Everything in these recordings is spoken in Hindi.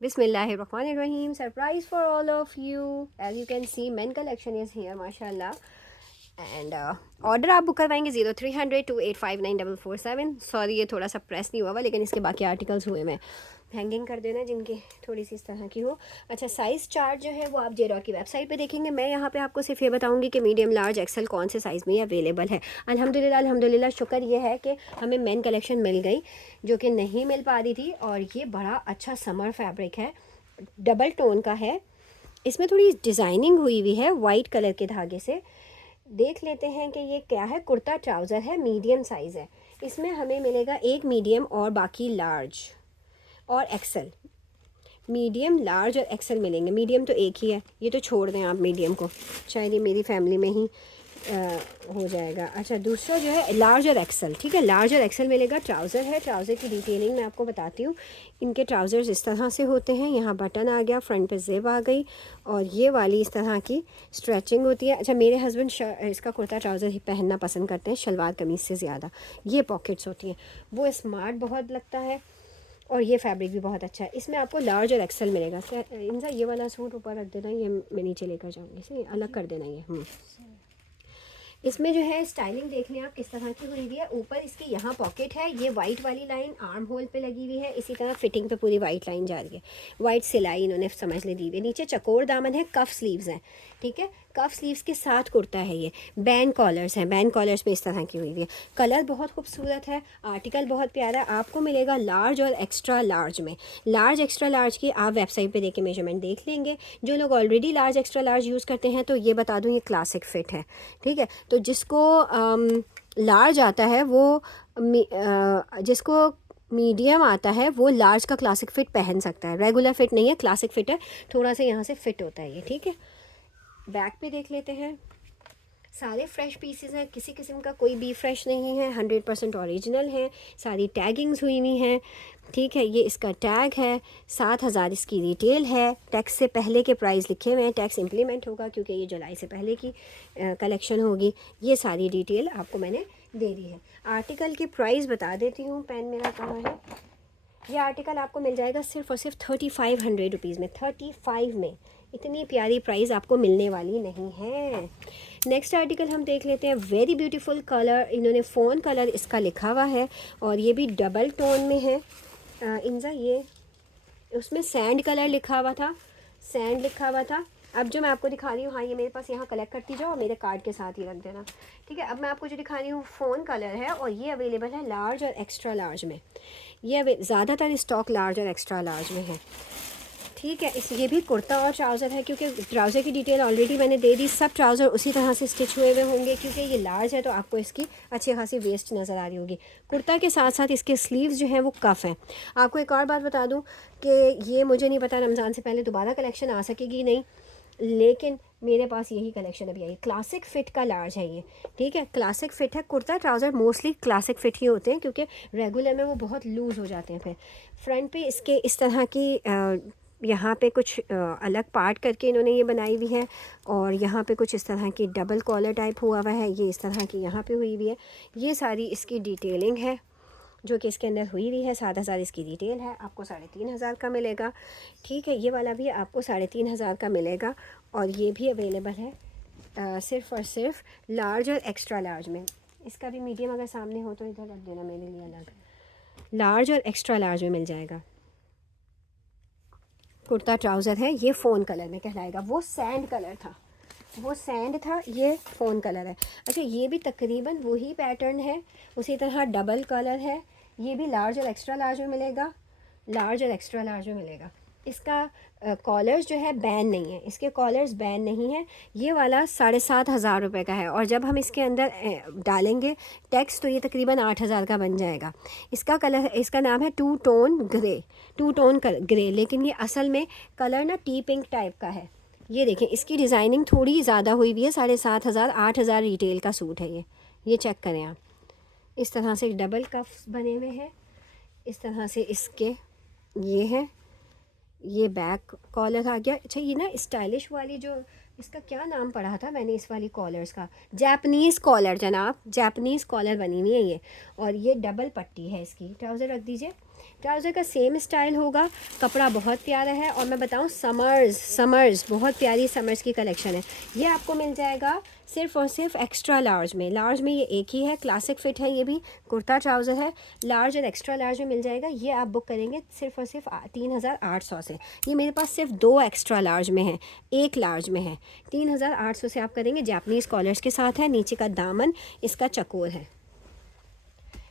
Bismillahirrahmanirrahim. Surprise for all of you. As you can see, men collection is here, mashallah. And order आप बुक करवाएंगे 030028594447। सॉरी ये थोड़ा सा प्रेस नहीं हुआ हुआ, लेकिन इसके बाकी आर्टिकल्स हुए मैं हैंगिंग कर देना जिनकी थोड़ी सी इस तरह की हो। अच्छा, साइज़ चार्ट जो है वो आप जेरॉ की वेबसाइट पे देखेंगे। मैं यहाँ पे आपको सिर्फ ये बताऊँगी कि मीडियम लार्ज एक्सेल कौन से साइज़ में अवेलेबल है। अल्हम्दुलिल्लाह शुक्र ये है कि हमें मेन कलेक्शन मिल गई जो कि नहीं मिल पा रही थी। और ये बड़ा अच्छा समर फैब्रिक है, डबल टोन का है, इसमें थोड़ी डिज़ाइनिंग हुई हुई है वाइट कलर के धागे से। देख लेते हैं कि ये क्या है। कुर्ता ट्राउज़र है, मीडियम साइज़ है। इसमें हमें मिलेगा एक मीडियम और बाकी लार्ज और एक्सेल। मीडियम, लार्ज और एक्सेल मिलेंगे। मीडियम तो एक ही है, ये तो छोड़ दें आप मीडियम को, शायद ये मेरी फैमिली में ही हो जाएगा। अच्छा, दूसरा जो है लार्ज और एक्सेल, ठीक है, लार्ज और एक्सेल मिलेगा। ट्राउज़र है, ट्राउज़र की डिटेलिंग मैं आपको बताती हूँ। इनके ट्राउज़र्स इस तरह से होते हैं, यहाँ बटन आ गया, फ्रंट पे ज़िप आ गई और ये वाली इस तरह की स्ट्रेचिंग होती है। अच्छा, मेरे हस्बैंड इसका कुर्ता ट्राउज़र ही पहनना पसंद करते हैं शलवार कमीज़ से ज़्यादा। ये पॉकेट्स होती हैं, वो स्मार्ट बहुत लगता है और ये फैब्रिक भी बहुत अच्छा है। इसमें आपको लार्ज और एक्सेल मिलेगा। इनसा ये वाला सूट ऊपर रख देना, ये मैं नीचे लेकर जाऊँगी, इसे अलग कर देना ये। इसमें जो है स्टाइलिंग देख लें आप किस तरह की हुई हुई है। ऊपर इसकी यहाँ पॉकेट है, ये वाइट वाली लाइन आर्म होल पे लगी हुई है, इसी तरह फिटिंग पे पूरी वाइट लाइन जा रही है, वाइट सिलाई इन्होंने समझ ले दी हुई है। नीचे चकोर दामन है, कफ स्लीव्स हैं, ठीक है, कफ स्लीव्स के साथ कुर्ता है। ये बैन कॉलर्स हैं, बैन कॉलर्स पे इस तरह की हुई हुई है। कलर बहुत खूबसूरत है, आर्टिकल बहुत प्यारा। आपको मिलेगा लार्ज और एक्स्ट्रा लार्ज में। लार्ज एक्स्ट्रा लार्ज की आप वेबसाइट पे देख मेजरमेंट देख लेंगे। जो लोग already large extra large use करते हैं तो ये बता दूँ, ये क्लासिक फिट है, ठीक है। तो जिसको लार्ज आता है वो जिसको मीडियम आता है वो लार्ज का क्लासिक फिट पहन सकता है। रेगुलर फिट नहीं है, क्लासिक फिट है, थोड़ा सा यहाँ से फिट होता है ये, ठीक है। बैक पे देख लेते हैं, सारे फ्रेश पीसेस हैं, किसी किस्म का कोई भी फ्रेश नहीं है, 100% ओरिजिनल है। सारी टैगिंग्स हुई हुई हैं, ठीक है। ये इसका टैग है, 7,000 इसकी रिटेल है। टैक्स से पहले के प्राइस लिखे हुए हैं, टैक्स इम्प्लीमेंट होगा क्योंकि ये जुलाई से पहले की कलेक्शन होगी। ये सारी डिटेल आपको मैंने दे दी है। आर्टिकल की प्राइस बता देती हूँ, पेन मेरा कहाँ है। ये आर्टिकल आपको मिल जाएगा सिर्फ और सिर्फ 3500 रुपीज़ में। 35 में इतनी प्यारी प्राइस आपको मिलने वाली नहीं है। नेक्स्ट आर्टिकल हम देख लेते हैं। वेरी ब्यूटीफुल कलर, इन्होंने फ़ोन कलर इसका लिखा हुआ है और ये भी डबल टोन में है। इनजा ये उसमें सैंड कलर लिखा हुआ था, सैंड लिखा हुआ था। अब जो मैं आपको दिखा रही हूँ, हाँ ये मेरे पास यहाँ कलेक्ट करती जाओ और मेरे कार्ड के साथ ही रख देना, ठीक है। अब मैं आपको जो दिखा रही हूँ फ़ोन कलर है और ये अवेलेबल है लार्ज और एक्स्ट्रा लार्ज में। ये ज़्यादातर स्टॉक लार्ज और एक्स्ट्रा लार्ज में है, ठीक है। ये भी कुर्ता और ट्राउज़र है, क्योंकि ट्राउज़र की डिटेल ऑलरेडी मैंने दे दी। सब ट्राउज़र उसी तरह से स्टिच हुए हुए होंगे, क्योंकि ये लार्ज है तो आपको इसकी अच्छी खासी वेस्ट नज़र आ रही होगी। कुर्ता के साथ साथ इसके स्लीव्स जो हैं वो कफ़ हैं। आपको एक और बात बता दूं कि ये मुझे नहीं पता रमज़ान से पहले दोबारा कलेक्शन आ सकेगी नहीं, लेकिन मेरे पास यही कलेक्शन अभी आई। क्लासिक फ़िट का लार्ज है ये, ठीक है, क्लासिक फ़िट है। Kurta trouser mostly classic fit ही होते हैं, क्योंकि रेगुलर में वो बहुत लूज़ हो जाते हैं। फिर फ्रंट पे इसके इस तरह की यहाँ पे कुछ अलग पार्ट करके इन्होंने ये बनाई हुई है और यहाँ पे कुछ इस तरह की डबल कॉलर टाइप हुआ हुआ है, ये इस तरह की यहाँ पे हुई हुई है। ये सारी इसकी डिटेलिंग है जो कि इसके अंदर हुई हुई है। 7,000 इसकी डिटेल है, आपको 3,500 का मिलेगा, ठीक है। ये वाला भी आपको 3,500 का मिलेगा और ये भी अवेलेबल है सिर्फ़ और सिर्फ लार्ज और एक्स्ट्रा लार्ज में। इसका भी मीडियम अगर सामने हो तो इधर रख देना मेरे लिए अलग। लार्ज और एक्स्ट्रा लार्ज में मिल जाएगा। कुर्ता ट्राउज़र है, ये फ़ोन कलर में कहलाएगा। वो सैंड कलर था, वो सैंड था, ये फ़ोन कलर है। अच्छा, ये भी तकरीबन वही पैटर्न है, उसी तरह डबल कलर है। ये भी लार्ज और एक्स्ट्रा लार्ज में मिलेगा, लार्ज और एक्स्ट्रा लार्ज में मिलेगा। इसका कॉलर्स जो है बैन नहीं है, इसके कॉलर्स बैन नहीं है। ये वाला 7,500 रुपये का है और जब हम इसके अंदर डालेंगे टैक्स तो ये तकरीबन 8,000 का बन जाएगा। इसका कलर, इसका नाम है two tone grey, two tone grey, लेकिन ये असल में कलर ना टी पिंक टाइप का है। ये देखें, इसकी डिज़ाइनिंग थोड़ी ज़्यादा हुई हुई है। 7,500 8,000 रिटेल का सूट है ये चेक करें आप। इस तरह से डबल कफ्स बने हुए हैं, इस तरह से इसके ये है, ये बैक कॉलर आ गया। अच्छा, ये ना स्टाइलिश वाली जो, इसका क्या नाम पढ़ा था मैंने इस वाली कॉलर्स का, जापनीज़ कॉलर जनाब, जापनीज़ कॉलर बनी हुई है ये। और ये डबल पट्टी है इसकी। ट्राउज़र रख दीजिए, ट्राउज़र का सेम स्टाइल होगा, कपड़ा बहुत प्यारा है। और मैं बताऊं समर्स बहुत प्यारी समर्स की कलेक्शन है। ये आपको मिल जाएगा सिर्फ और सिर्फ एक्स्ट्रा लार्ज में। लार्ज में ये एक ही है, क्लासिक फिट है, ये भी कुर्ता ट्राउज़र है। लार्ज और एक्स्ट्रा लार्ज में मिल जाएगा। ये आप बुक करेंगे सिर्फ और सिर्फ 3800 से। ये मेरे पास सिर्फ 2 एक्स्ट्रा लार्ज में है, 1 लार्ज में है। 3800 से आप करेंगे। जापानीज़ कॉलर्स के साथ है, नीचे का दामन इसका चकोर है।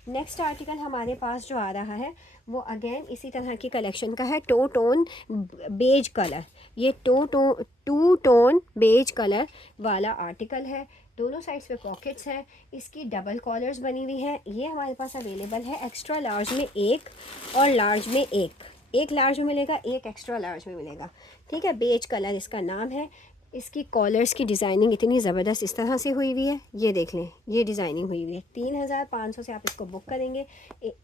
नेक्स्ट आर्टिकल हमारे पास जो आ रहा है वो अगेन इसी तरह की कलेक्शन का है। टू टोन बेज कलर, ये टू टोन बेज कलर वाला आर्टिकल है। दोनों साइड्स पे पॉकेट्स हैं, इसकी डबल कॉलर्स बनी हुई है। ये हमारे पास अवेलेबल है एक्स्ट्रा लार्ज में 1 और लार्ज में 1 लार्ज में मिलेगा, 1 एक्स्ट्रा लार्ज में मिलेगा। ठीक है, बेज कलर इसका नाम है। इसकी कॉलर्स की डिज़ाइनिंग इतनी ज़बरदस्त इस तरह से हुई हुई है, ये देख लें, ये डिज़ाइनिंग हुई हुई है। 3500 से आप इसको बुक करेंगे।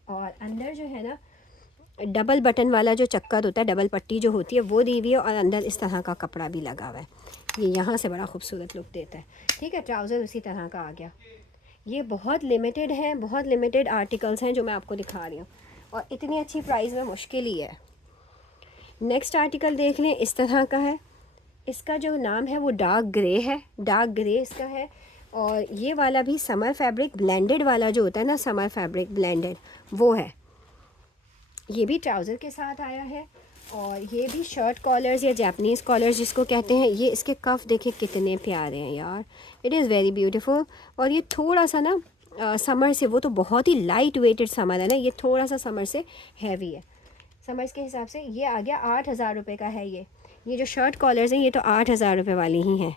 और अंदर जो है ना डबल बटन वाला जो चक्का होता है, डबल पट्टी जो होती है वो दी हुई है, और अंदर इस तरह का कपड़ा भी लगा हुआ है। ये यहाँ से बड़ा खूबसूरत लुक देता है। ठीक है, ट्राउज़र उसी तरह का आ गया। ये बहुत लिमिटेड हैं, बहुत लिमिटेड आर्टिकल्स हैं जो मैं आपको दिखा रही हूँ, और इतनी अच्छी प्राइस में मुश्किल ही है। नेक्स्ट आर्टिकल देख लें, इस तरह का है। इसका जो नाम है वो डार्क ग्रे है, डार्क ग्रे इसका है। और ये वाला भी समर फैब्रिक ब्लेंडेड वाला जो होता है ना, समर फैब्रिक ब्लेंडेड, वो है। ये भी ट्राउज़र के साथ आया है। और ये भी शर्ट कॉलर्स या जापानीज़ कॉलर्स जिसको कहते हैं। ये इसके कफ देखे कितने प्यारे हैं यार, इट इज़ वेरी ब्यूटीफुल। और ये थोड़ा सा ना समर से, वो तो बहुत ही लाइट वेटेड समर है ना, ये थोड़ा सा समर से हैवी है। समर्स के हिसाब से ये आ गया 8000 रुपये का है। ये जो शर्ट कॉलर्स हैं ये तो 8000 रुपये वाली ही हैं।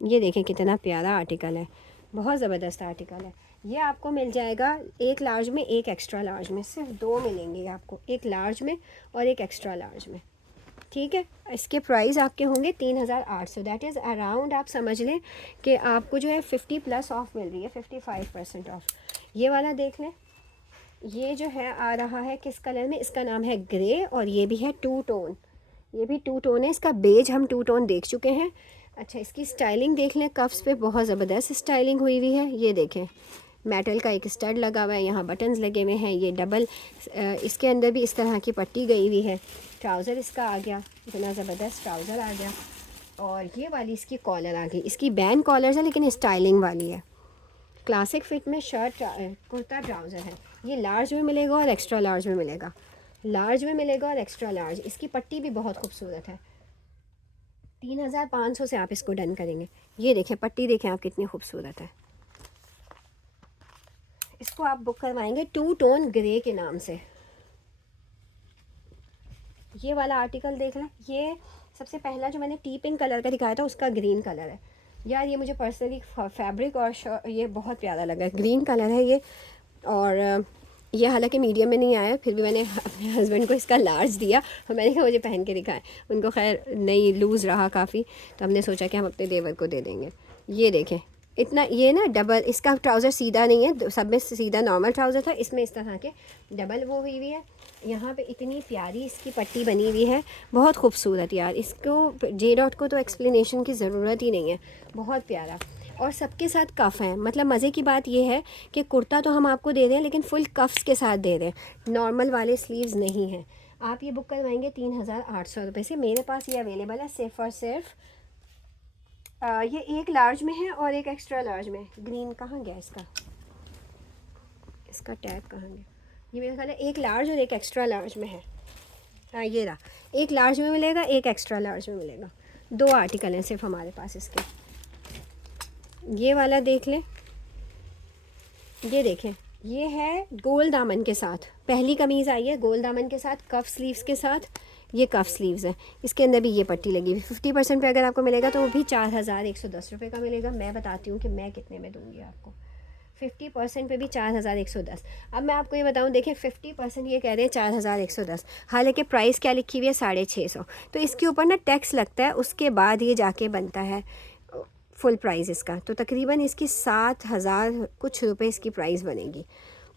ये देखें कितना प्यारा आर्टिकल है, बहुत ज़बरदस्त आर्टिकल है। ये आपको मिल जाएगा 1 लार्ज में, 1 एक्स्ट्रा लार्ज में। सिर्फ 2 मिलेंगे आपको, 1 लार्ज में और 1 एक्स्ट्रा लार्ज में। ठीक है, इसके प्राइस आपके होंगे 3800। दैट इज़ अराउंड, आप समझ लें कि आपको जो है 50+ ऑफ मिल रही है, 55% ऑफ। ये वाला देख लें, ये जो है आ रहा है किस कलर में, इसका नाम है ग्रे, और ये भी है टू टोन, ये भी टू टोन है। इसका बेज हम टू टोन देख चुके हैं। अच्छा, इसकी स्टाइलिंग देख लें, कफ्स पे बहुत ज़बरदस्त स्टाइलिंग हुई हुई है। ये देखें, मेटल का एक स्टड लगा हुआ है, यहाँ बटन्स लगे हुए हैं। ये डबल, इसके अंदर भी इस तरह की पट्टी गई हुई है। ट्राउज़र इसका आ गया, इतना ज़बरदस्त ट्राउज़र आ गया। और ये वाली इसकी कॉलर आ गई, इसकी बैन कॉलर है लेकिन स्टाइलिंग वाली है। क्लासिक फिट में शर्ट कुर्ता ट्राउज़र है। ये लार्ज में मिलेगा और एक्स्ट्रा लार्ज में मिलेगा, लार्ज में मिलेगा और एक्स्ट्रा लार्ज। इसकी पट्टी भी बहुत खूबसूरत है। 3500 से आप इसको डन करेंगे। ये देखें पट्टी, देखें आप कितनी खूबसूरत है। इसको आप बुक करवाएंगे टू टोन ग्रे के नाम से। ये वाला आर्टिकल देख लें, ये सबसे पहला जो मैंने टी पिंक कलर का दिखाया था उसका ग्रीन कलर है। यार ये मुझे पर्सनली फैब्रिक और ये बहुत प्यारा लगा, ग्रीन कलर है ये। और ये हालांकि मीडियम में नहीं आया, फिर भी मैंने अपने हस्बैंड को इसका लार्ज दिया और मैंने कहा मुझे पहन के दिखाएं। उनको खैर नहीं, लूज़ रहा काफ़ी, तो हमने सोचा कि हम अपने देवर को दे देंगे। ये देखें इतना, ये ना डबल, इसका ट्राउज़र सीधा नहीं है, सब में सीधा नॉर्मल ट्राउज़र था, इसमें इस तरह के डबल वो हुई हुई है। यहाँ पे इतनी प्यारी इसकी पट्टी बनी हुई है, बहुत खूबसूरत यार। इसको जे डॉट को तो एक्सप्लेनेशन की ज़रूरत ही नहीं है, बहुत प्यारा। और सबके साथ कफ़ हैं, मतलब मज़े की बात यह है कि कुर्ता तो हम आपको दे रहे हैं लेकिन फुल कफ्स के साथ दे रहे हैं, नॉर्मल वाले स्लीव्स नहीं हैं। आप ये बुक करवाएंगे 3800 रुपये से। मेरे पास ये अवेलेबल है सिर्फ और सिर्फ ये 1 लार्ज में है और 1 एक्स्ट्रा लार्ज में। ग्रीन कहाँ गया इसका, इसका टैग कहाँ गया? ये मेरा ख्याल है 1 लार्ज और 1 एक्स्ट्रा लार्ज में है। हाँ ये रहा, 1 लार्ज में मिलेगा, 1 एक्स्ट्रा लार्ज में मिलेगा। 2 आर्टिकल हैं सिर्फ हमारे पास इसके। ये वाला देख लें, ये देखें, ये है गोल दामन के साथ, पहली कमीज़ आई है गोल दामन के साथ, कफ स्लीव्स के साथ। ये कफ स्लीव्स है, इसके अंदर भी ये पट्टी लगी हुई। 50% पे अगर आपको मिलेगा तो वो भी 4110 रुपये का मिलेगा। मैं बताती हूँ कि मैं कितने में दूँगी आपको। 50% पे भी 4110। अब मैं आपको ये बताऊँ, देखिए 50% ये कह रहे हैं 4110, हालांकि प्राइस क्या लिखी हुई है 650। तो इसके ऊपर ना टैक्स लगता है, उसके बाद ये जाके बनता है फुल प्राइस इसका। तो तकरीबन इसकी 7000 कुछ रुपए इसकी प्राइस बनेगी,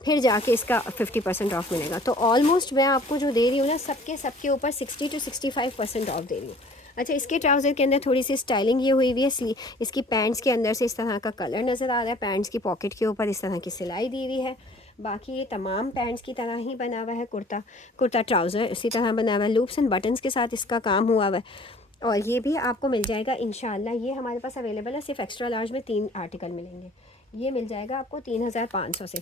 फिर जाके इसका 50% ऑफ मिलेगा। तो ऑलमोस्ट मैं आपको जो दे रही हूँ ना, सबके ऊपर 60 to 65% ऑफ दे रही हूँ। अच्छा, इसके ट्राउज़र के अंदर थोड़ी सी स्टाइलिंग ये हुई हुई है। इसकी पैंट्स के अंदर से इस तरह का कलर नज़र आ रहा है, पैंट्स की पॉकेट के ऊपर इस तरह की सिलाई दी हुई है। बाकी ये तमाम पैंट्स की तरह ही बना हुआ है, कुर्ता ट्राउज़र इसी तरह बना हुआ है, लूप्स एंड बटन्स के साथ इसका काम हुआ हुआ है। और ये भी आपको मिल जाएगा इंशाल्लाह। ये हमारे पास अवेलेबल है, सिर्फ एक्स्ट्रा लार्ज में 3 आर्टिकल मिलेंगे। ये मिल जाएगा आपको 3500 से।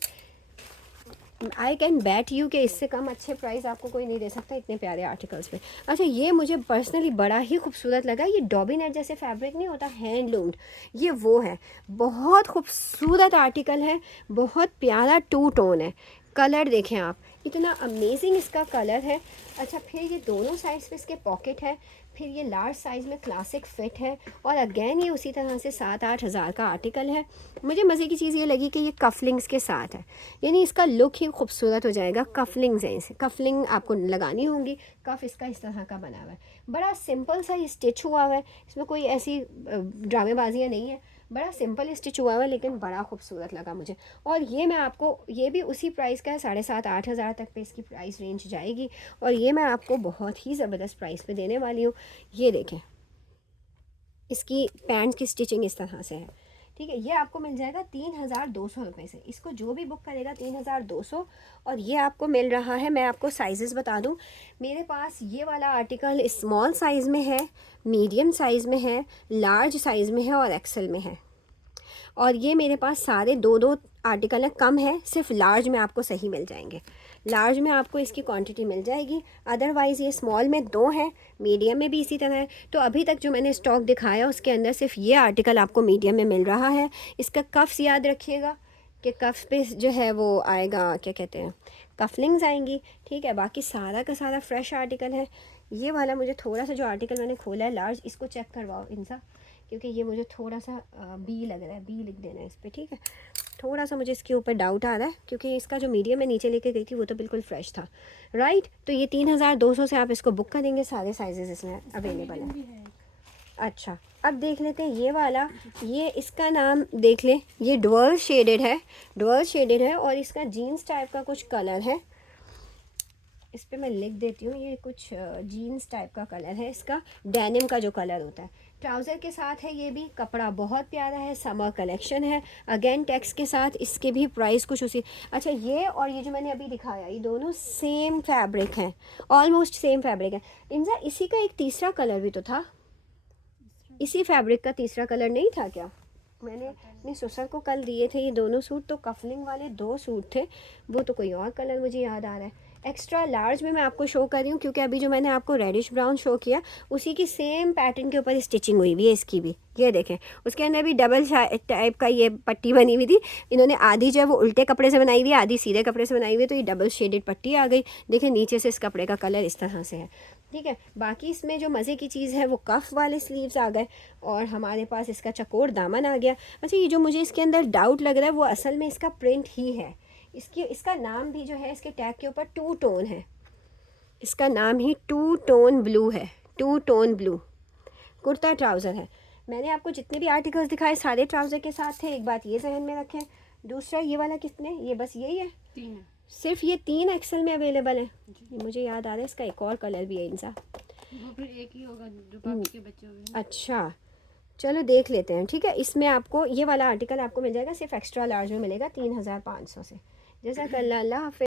आई कैन बैट यू कि इससे कम अच्छे प्राइस आपको कोई नहीं दे सकता इतने प्यारे आर्टिकल्स पे। अच्छा, ये मुझे पर्सनली बड़ा ही खूबसूरत लगा। ये डॉबी नेट जैसे फैब्रिक नहीं होता, हैंडलूम्ड, ये वो है। बहुत खूबसूरत आर्टिकल है, बहुत प्यारा 2 टोन है। कलर देखें आप, इतना अमेजिंग इसका कलर है। अच्छा, फिर ये दोनों साइड्स पे इसके पॉकेट है। फिर ये लार्ज साइज़ में क्लासिक फिट है। और अगेन ये उसी तरह से 7-8 हज़ार का आर्टिकल है। मुझे मज़े की चीज़ ये लगी कि ये कफलिंग्स के साथ है, यानी इसका लुक ही खूबसूरत हो जाएगा। कफलिंग्स हैं, इसे कफलिंग आपको लगानी होंगी। कफ इसका इस तरह का बना हुआ है, बड़ा सिंपल सा ये स्टिच हुआ हुआ है। इसमें कोई ऐसी ड्रामेबाजियाँ नहीं है, बड़ा सिंपल स्टिच हुआ हुआ है, लेकिन बड़ा खूबसूरत लगा मुझे। और ये मैं आपको, ये भी उसी प्राइस का है, 7,500-8 हज़ार तक पे इसकी प्राइस रेंज जाएगी। और ये मैं आपको बहुत ही ज़बरदस्त प्राइस पे देने वाली हूँ। ये देखें, इसकी पैंट्स की स्टिचिंग इस तरह से है, ठीक है। ये आपको मिल जाएगा 3,200 रुपये से। इसको जो भी बुक करेगा 3,200। और ये आपको मिल रहा है, मैं आपको साइज़ेस बता दूं, मेरे पास ये वाला आर्टिकल स्मॉल साइज़ में है, मीडियम साइज़ में है, लार्ज साइज़ में है और एक्सेल में है। और ये मेरे पास सारे 2-2 आर्टिकल है, कम है, सिर्फ लार्ज में आपको सही मिल जाएंगे। लार्ज में आपको इसकी क्वांटिटी मिल जाएगी, अदरवाइज़ ये स्मॉल में 2 हैं, मीडियम में भी इसी तरह है। तो अभी तक जो मैंने स्टॉक दिखाया उसके अंदर सिर्फ ये आर्टिकल आपको मीडियम में मिल रहा है। इसका कफ्स याद रखिएगा कि कफ्स पे जो है वो आएगा, क्या कहते हैं, कफलिंग्स आएंगी, ठीक है। बाकी सारा का सारा फ्रेश आर्टिकल है। ये वाला मुझे थोड़ा सा, जो आर्टिकल मैंने खोला है लार्ज, इसको चेक करवाओ इनसा, क्योंकि ये मुझे थोड़ा सा बी लग रहा है, बी लिख देना है इस पर, ठीक है। थोड़ा सा मुझे इसके ऊपर डाउट आ रहा है, क्योंकि इसका जो मीडियम में नीचे लेके गई थी वो तो बिल्कुल फ्रेश था, राइट। तो ये 3,200 से आप इसको बुक करेंगे, सारे साइजेस इसमें अवेलेबल है। अच्छा, अब देख लेते हैं ये वाला। ये इसका नाम देख लें, ये डुअल शेडेड है और इसका जीन्स टाइप का कुछ कलर है। इस पर मैं लिख देती हूँ, ये कुछ जीन्स टाइप का कलर है, इसका डेनिम का जो कलर होता है। ट्राउज़र के साथ है, ये भी कपड़ा बहुत प्यारा है, समर कलेक्शन है, अगेन टैक्स के साथ। इसके भी प्राइस कुछ उसी। अच्छा, ये और ये जो मैंने अभी दिखाया, ये दोनों सेम फैब्रिक हैं, ऑलमोस्ट सेम फैब्रिक है। इनका इसी का एक तीसरा कलर भी तो था, इसी फैब्रिक का तीसरा कलर नहीं था क्या? मैंने अपने ससुर को कल दिए थे ये दोनों सूट, तो कफलिंग वाले 2 सूट थे, वो तो कोई और कलर मुझे याद आ रहा है। एक्स्ट्रा लार्ज में मैं आपको शो कर रही हूँ, क्योंकि अभी जो मैंने आपको रेडिश ब्राउन शो किया उसी की सेम पैटर्न के ऊपर स्टिचिंग हुई हुई है इसकी भी। ये देखें, उसके अंदर भी डबल टाइप का ये पट्टी बनी हुई थी। इन्होंने आधी जो है वो उल्टे कपड़े से बनाई हुई है, आधी सीधे कपड़े से बनाई हुई है, तो ये डबल शेडेड पट्टी आ गई। देखें, नीचे से इस कपड़े का कलर इस तरह से है, ठीक है। बाकी इसमें जो मज़े की चीज़ है वो कफ वाले स्लीव्स आ गए और हमारे पास इसका चकोर दामन आ गया। अच्छा, ये जो मुझे इसके अंदर डाउट लग रहा है वो असल में इसका प्रिंट ही है। इसका नाम भी जो है इसके टैग के ऊपर 2 टोन है, इसका नाम ही 2 टोन ब्लू है, 2 टोन ब्लू। कुर्ता ट्राउज़र है। मैंने आपको जितने भी आर्टिकल्स दिखाए सारे ट्राउज़र के साथ थे, एक बात ये जहन में रखें। दूसरा, ये वाला कितने, ये बस यही है, 3 है, सिर्फ ये 3 एक्सेल में अवेलेबल है। ये मुझे याद आ रहा है, इसका एक और कलर भी है इनसा, वो फिर एक ही होगा जो बाकी के बच्चे हुए हैं। अच्छा चलो देख लेते हैं, ठीक है। इसमें आपको ये वाला आर्टिकल आपको मिल जाएगा, सिर्फ एक्स्ट्रा लार्ज में मिलेगा 3,500 से। जैसा कल, अल्लाह हाफ़िज़।